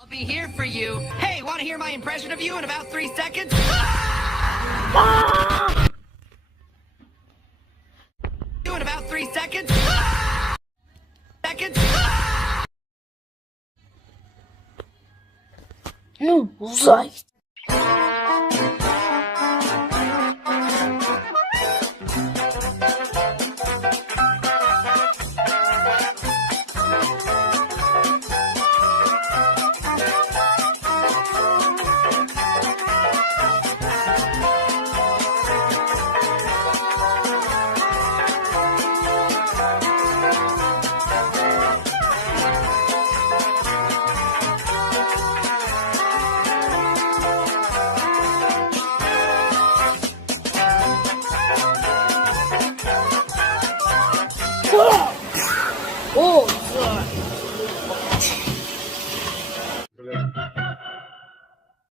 I'll be here for you. Hey, want to hear my impression of you in about 3 seconds? In about 3 seconds. Uzay.